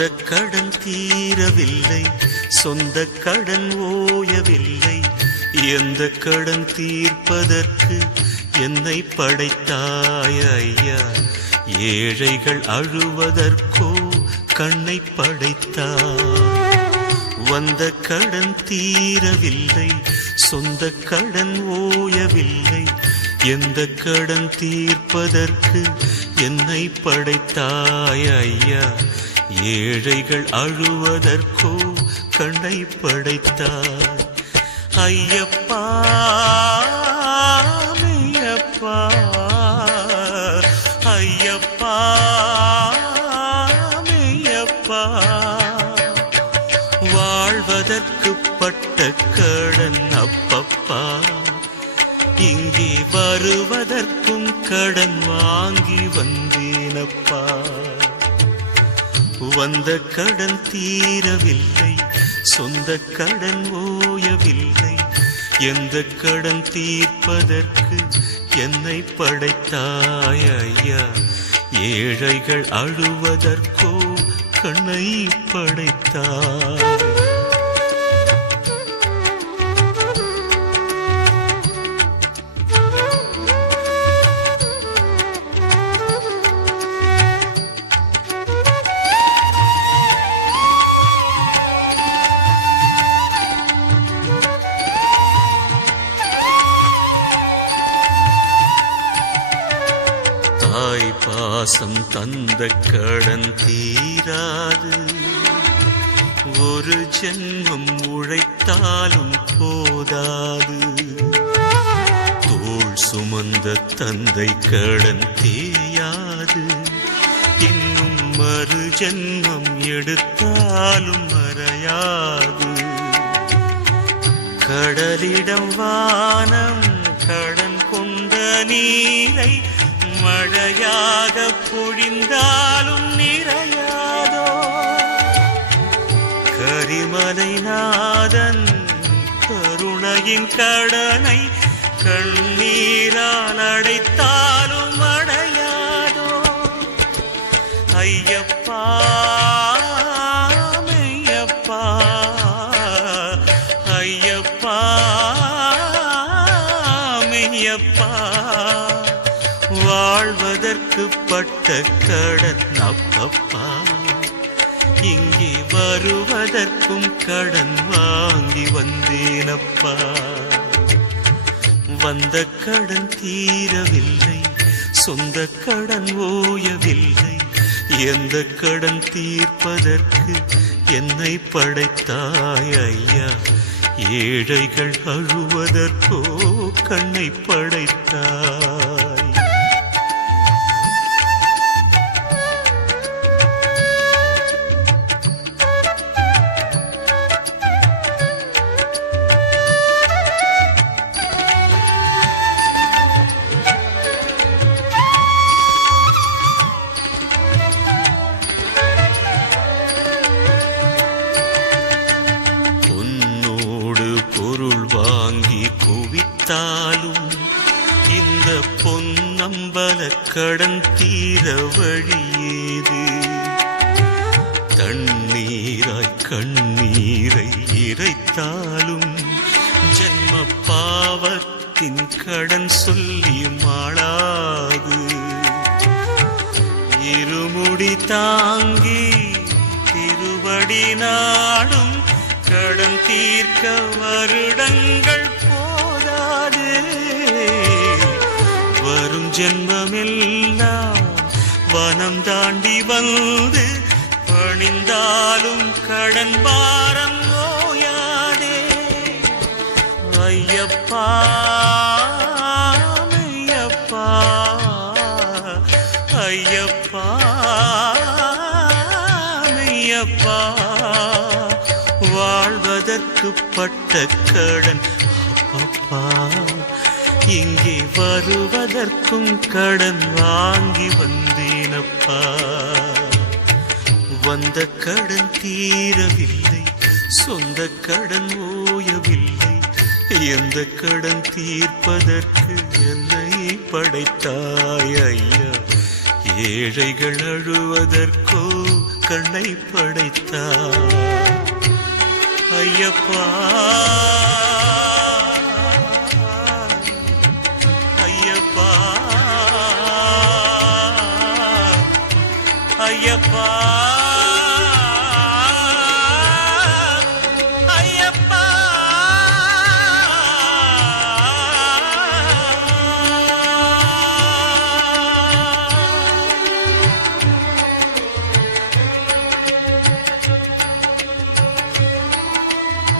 வந்த கடன் தீரவில்லை, சொந்த கடன் ஓயவில்லை. எந்த கடன் தீர்ப்பதற்கு என்னை படைத்தாய் ஐயா? ஏழைகள் அழுவதற்கோ கண்ணை படைத்தாய். வந்த கடன் தீரவில்லை, சொந்த கடன் ஓயவில்லை. எந்த கடன் தீர்ப்பதற்கு என்னை படைத்தாய் ஐயா? ஏழைகள் அழுவதற்கோ கண்ணை படைத்தாய். ஐயப்பா மெய்யப்பா, ஐயப்பா மெய்யப்பா. வாழ்வதற்கு பட்ட கடன் அப்பப்பா, இங்கே வருவதற்கும் கடன் வாங்கி வந்தேனப்பா. வந்த கடன் தீரவில்லை, சொந்த கடன் ஓயவில்லை. எந்த கடன் தீர்ப்பதற்கு என்னை படைத்தாய் ஐயா? ஏழைகள் அழுவதற்கோ கண்ணை படைத்தாய். தாய் பாசம் தந்த கடன் தீராது, ஒரு ஜென்மம் உழைத்தாலும் போதாது. தோள் சுமந்த தந்தை கடன் தேயாது, இன்னும் மறு ஜென்மம் எடுத்தாலும் மறையாது. கடலிடம் வானம் கடன் கொண்ட நீரை மழையாக பொழிந்தாலும் நிறையாதோ. கரிமலை நாதன் கருணையின் கடனை கண்ணீரால் அடைத்தாலும் அடையாதோ. ஐயப்பா மெய்யப்பா, ஐயப்பா மெய்யப்பா. வாழ்வதற்கு பட்ட கடன் அப்பப்பா, இங்கே வருவதற்கும் கடன் வாங்கி வந்தேனப்பா. வந்த கடன் தீரவில்லை, சொந்த கடன் ஓயவில்லை. எந்த கடன் தீர்ப்பதற்கு என்னை படைத்தாய் ஐயா? ஏழைகள் அழுவதற்கோ கண்ணை படைத்தாய். பொருள் வாங்கி குவித்தாலும் இந்த பொன்னம்பல கடன் தீர வழியேது. தண்ணீராய் கண்ணீரை இறைத்தாலும் ஜன்ம பாவத்தின் கடன் சொல்லி மாளாது. இருமுடி தாங்கி திருவடி நாடும் கடன் தீர்க்க வருடங்கள் போதாது. வரும் ஜென்மமெல்லாம் வனம் தாண்டி வந்து பணிந்தாலும் கடன் பாரம் ஓயாதே. ஐயப்பா மெய்யப்பா, ஐயப்பா மெய்யப்பா. வாழ்வதற்கு பட்ட கடன் அப்பப்பா, இங்கே வருவதற்கும் கடன் வாங்கி வந்தேனப்பா. வந்த கடன் தீரவில்லை, சொந்த கடன் ஓயவில்லை. எந்த கடன் தீர்ப்பதற்கு என்னை படைத்தாய் ஐயா? ஏழைகள் அழுவதற்கோ கண்ணை படைத்தார் ஐயப்பா.